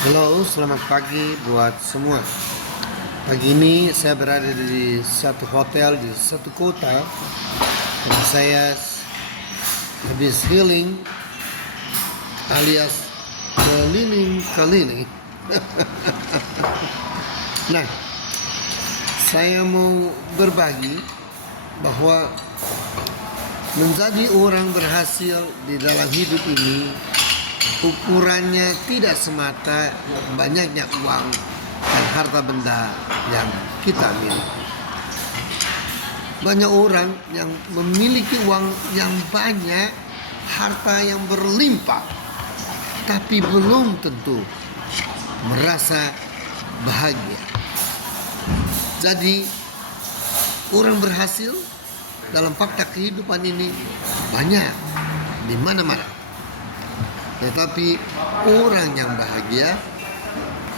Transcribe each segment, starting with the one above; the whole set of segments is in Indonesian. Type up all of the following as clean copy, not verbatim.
Halo, selamat pagi buat semua. Pagi ini saya berada di satu hotel di satu kota dan saya habis healing alias keliling-keliling. Nah, saya mau berbagi bahwa menjadi orang berhasil di dalam hidup ini ukurannya tidak semata banyaknya uang dan harta benda yang kita miliki. Banyak orang yang memiliki uang yang banyak, harta yang berlimpah, tapi belum tentu merasa bahagia. Jadi, orang berhasil dalam fakta kehidupan ini banyak di mana-mana. Tetapi orang yang bahagia,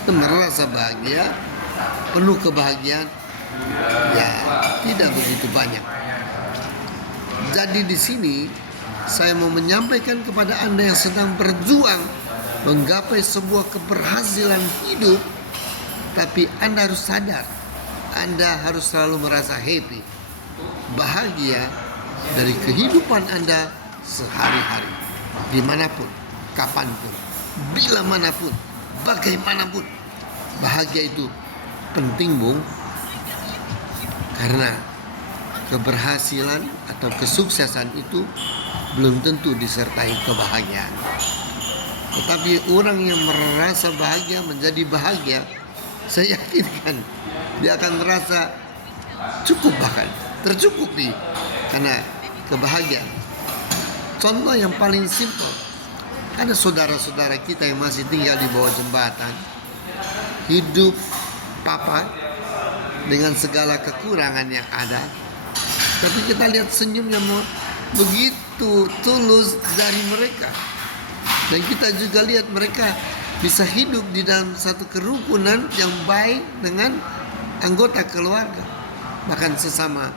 merasa bahagia, penuh kebahagiaan, ya tidak begitu banyak. Jadi di sini saya mau menyampaikan kepada Anda yang sedang berjuang menggapai sebuah keberhasilan hidup, tapi Anda harus sadar, Anda harus selalu merasa happy, bahagia dari kehidupan Anda sehari-hari, dimanapun, kapanpun, bila manapun, bagaimanapun. Bahagia itu penting, Bung, karena keberhasilan atau kesuksesan itu belum tentu disertai kebahagiaan. Tetapi orang yang merasa bahagia menjadi bahagia, saya yakinkan dia akan merasa cukup, bahkan tercukupi karena kebahagiaan. Contoh yang paling simpel, ada saudara-saudara kita yang masih tinggal di bawah jembatan, hidup papa dengan segala kekurangan yang ada, tapi kita lihat senyumnya begitu tulus dari mereka. Dan kita juga lihat mereka bisa hidup di dalam satu kerukunan yang baik dengan anggota keluarga, bahkan sesama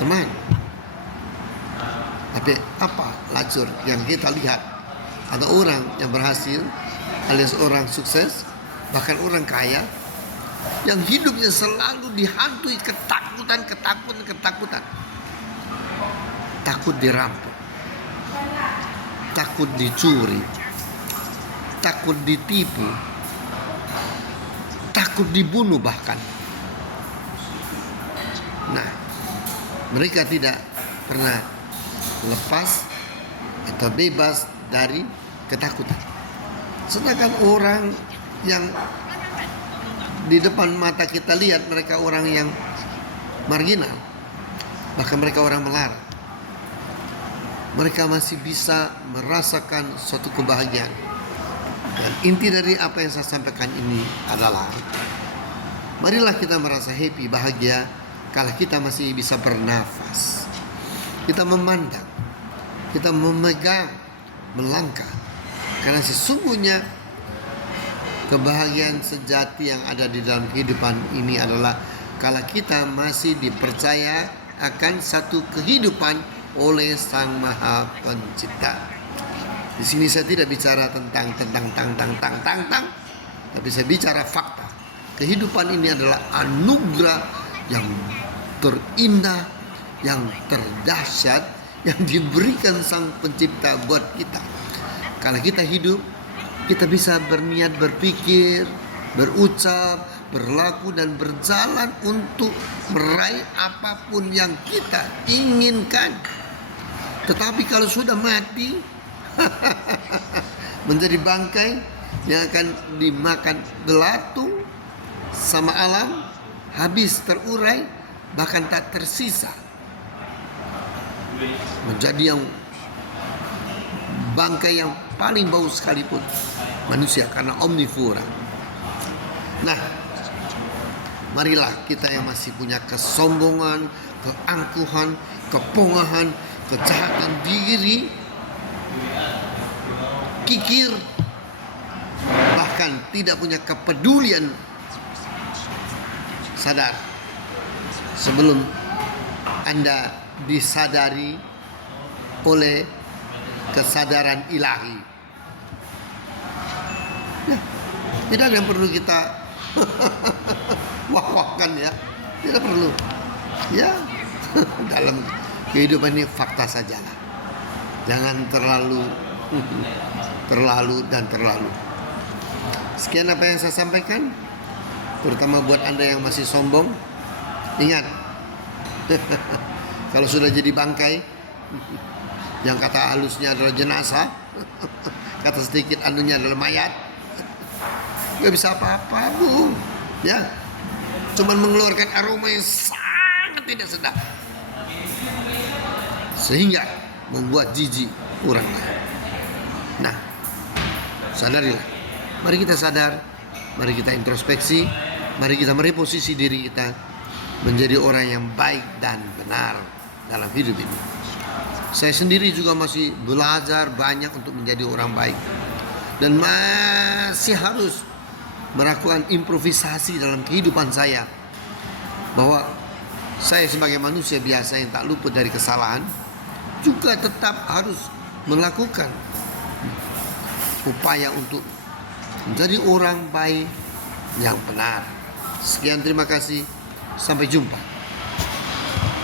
teman. Tapi apa lacur yang kita lihat? Ada orang yang berhasil alias orang sukses, bahkan orang kaya, yang hidupnya selalu dihantui ketakutan. Takut dirampok, takut dicuri, takut ditipu, takut dibunuh bahkan. Nah, mereka tidak pernah lepas atau bebas dari ketakutan. Sedangkan orang yang di depan mata kita lihat, mereka orang yang marginal, bahkan mereka orang melarat, mereka masih bisa merasakan suatu kebahagiaan. Dan inti dari apa yang saya sampaikan ini adalah, marilah kita merasa happy, bahagia kalau kita masih bisa bernafas, kita memandang, kita memegang, melangkah. Karena sesungguhnya kebahagiaan sejati yang ada di dalam kehidupan ini adalah kalau kita masih dipercaya akan satu kehidupan oleh Sang Maha Pencipta. Di sini saya tidak bicara tentang tapi saya bicara fakta. Kehidupan ini adalah anugerah yang terindah, yang terdahsyat, yang diberikan Sang Pencipta buat kita. Kalau kita hidup, kita bisa berniat berpikir, berucap, berlaku, dan berjalan untuk meraih apapun yang kita inginkan. Tetapi kalau sudah mati, menjadi bangkai yang akan dimakan belatung sama alam, habis terurai, bahkan tak tersisa, menjadi yang bangkai yang paling bau sekalipun manusia, karena omnivora. Nah, marilah kita yang masih punya kesombongan, keangkuhan, kepongahan, kejahatan diri, kikir, bahkan tidak punya kepedulian, sadar sebelum Anda disadari oleh kesadaran ilahi. Ya, tidak ada yang perlu kita wah-wahkan ya. Tidak perlu. Ya, dalam kehidupan ini fakta sajalah. Jangan terlalu terlalu. Sekian apa yang saya sampaikan, terutama buat Anda yang masih sombong. Ingat, kalau sudah jadi bangkai, yang kata halusnya adalah jenazah, kata sedikit anunya adalah mayat, gak bisa apa-apa, Bu. Ya, cuman mengeluarkan aroma yang sangat tidak sedap, sehingga membuat jijik orang lain. Nah, sadarilah. Mari kita sadar, mari kita introspeksi, mari kita mereposisi diri kita menjadi orang yang baik dan benar dalam hidup ini. Saya sendiri juga masih belajar banyak untuk menjadi orang baik, dan masih harus melakukan improvisasi dalam kehidupan saya, bahwa saya sebagai manusia biasa yang tak luput dari kesalahan juga tetap harus melakukan upaya untuk menjadi orang baik yang benar. Sekian, terima kasih. Sampai jumpa.